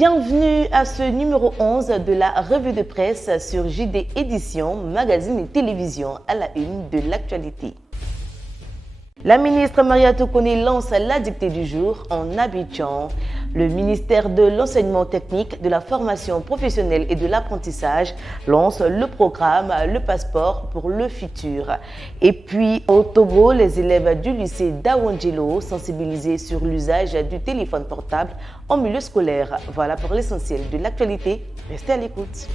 Bienvenue à ce numéro 11 de la revue de presse sur JD Éditions, magazine et télévision à la une de l'actualité. La ministre Maria Tokone lance la dictée du jour en Abidjan. Le ministère de l'Enseignement technique, de la formation professionnelle et de l'apprentissage lance le programme Le Passeport pour le futur. Et puis au Togo, les élèves du lycée d'Awandjilo sensibilisés sur l'usage du téléphone portable en milieu scolaire. Voilà pour l'essentiel de l'actualité. Restez à l'écoute.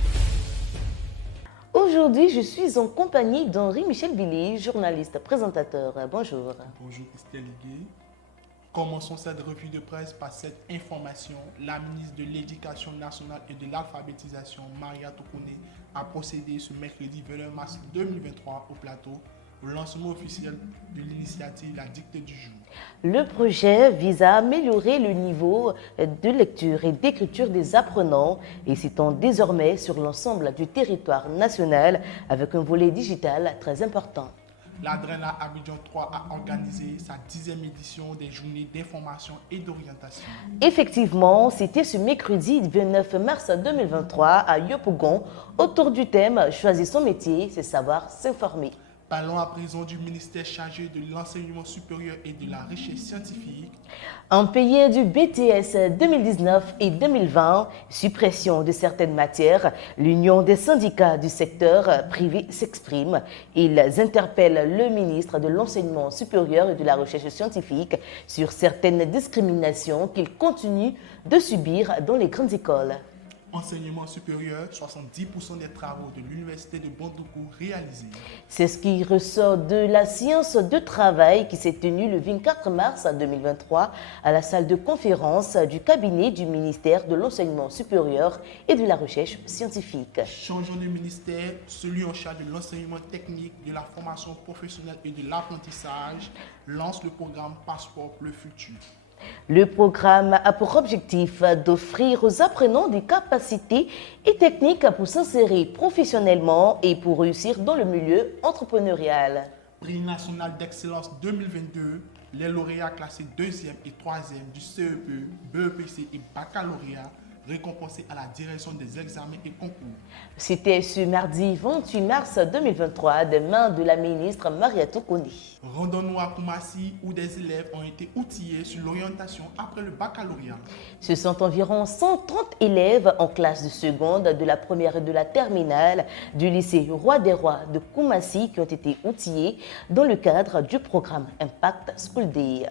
Aujourd'hui, je suis en compagnie d'Henri-Michel Billy, journaliste, présentateur. Bonjour. Bonjour Christelle Higuet. Commençons cette revue de presse par cette information. La ministre de l'Éducation nationale et de l'alphabétisation, Maria Tokone, a procédé ce mercredi 21 mars 2023 au plateau au lancement officiel de l'initiative La dictée du jour. Le projet vise à améliorer le niveau de lecture et d'écriture des apprenants et s'étend désormais sur l'ensemble du territoire national avec un volet digital très important. L'Adrena Abidjan 3 a organisé sa 10e édition des journées d'information et d'orientation. Effectivement, c'était ce mercredi 29 mars 2023 à Yopougon autour du thème « Choisir son métier, c'est savoir s'informer ». Parlons à présent du ministère chargé de l'enseignement supérieur et de la recherche scientifique. Impayés du BTS 2019 et 2020, suppression de certaines matières, l'Union des syndicats du secteur privé s'exprime. Ils interpellent le ministre de l'Enseignement supérieur et de la recherche scientifique sur certaines discriminations qu'il continue de subir dans les grandes écoles. Enseignement supérieur, 70% des travaux de l'université de Bandoukou réalisés. C'est ce qui ressort de la séance de travail qui s'est tenue le 24 mars 2023 à la salle de conférence du cabinet du ministère de l'Enseignement supérieur et de la recherche scientifique. Changeons de ministère, celui en charge de l'enseignement technique, de la formation professionnelle et de l'apprentissage lance le programme Passeport pour le futur. Le programme a pour objectif d'offrir aux apprenants des capacités et techniques pour s'insérer professionnellement et pour réussir dans le milieu entrepreneurial. Prix national d'excellence 2022, les lauréats classés 2e et 3e du CEP, BEPC et baccalauréat récompensés à la direction des examens et concours. C'était ce mardi 28 mars 2023 des mains de la ministre Maria Tokone. Rendons-nous à Koumassi où des élèves ont été outillés sur l'orientation après le baccalauréat. Ce sont environ 130 élèves en classe de seconde, de la première et de la terminale du lycée Roi des Rois de Koumassi qui ont été outillés dans le cadre du programme Impact School Day.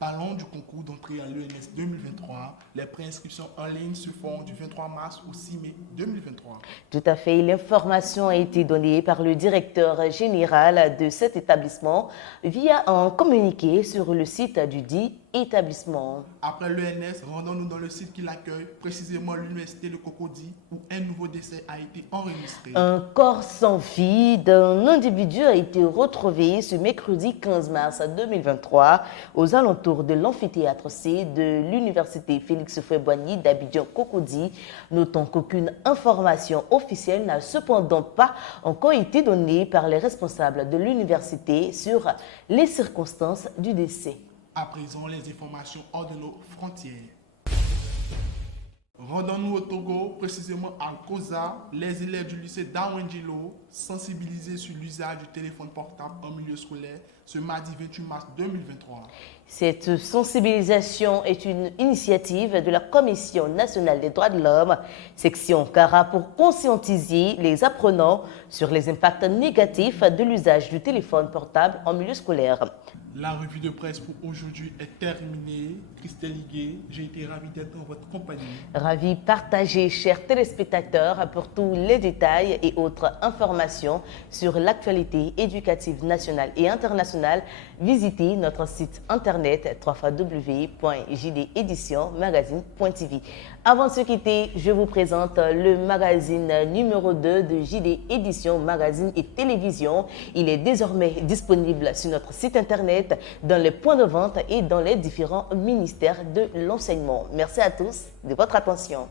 Parlons du concours d'entrée à l'ENS 2023. Les préinscriptions en ligne se font du 23 mars au 6 mai 2023. Tout à fait. L'information a été donnée par le directeur général de cet établissement via un communiqué sur le site du dit établissement. Après l'ENS, rendons-nous dans le site qui l'accueille, précisément l'université de Cocody, où un nouveau décès a été enregistré. Un corps sans vie d'un individu a été retrouvé ce mercredi 15 mars 2023 aux alentours de l'amphithéâtre C de l'université Félix Houphouët-Boigny d'Abidjan-Cocody. Notons qu'aucune information officielle n'a cependant pas encore été donnée par les responsables de l'université sur les circonstances du décès. À présent, les informations hors de nos frontières. Rendons-nous au Togo, précisément à Koza, les élèves du lycée d'Awandjilo, sensibilisés sur l'usage du téléphone portable en milieu scolaire ce mardi 28 mars 2023. Cette sensibilisation est une initiative de la Commission nationale des droits de l'homme, section CARA, pour conscientiser les apprenants sur les impacts négatifs de l'usage du téléphone portable en milieu scolaire. La revue de presse pour aujourd'hui est terminée. Christelle Higuet, j'ai été ravi d'être en votre compagnie. Ravi de partager, chers téléspectateurs, pour tous les détails et autres informations sur l'actualité éducative nationale et internationale. Visitez notre site internet www.jdéditionmagazine.tv. Avant de se quitter, je vous présente le magazine numéro 2 de JD Édition, magazine et télévision. Il est désormais disponible sur notre site internet, dans les points de vente et dans les différents ministères de l'enseignement. Merci à tous de votre attention.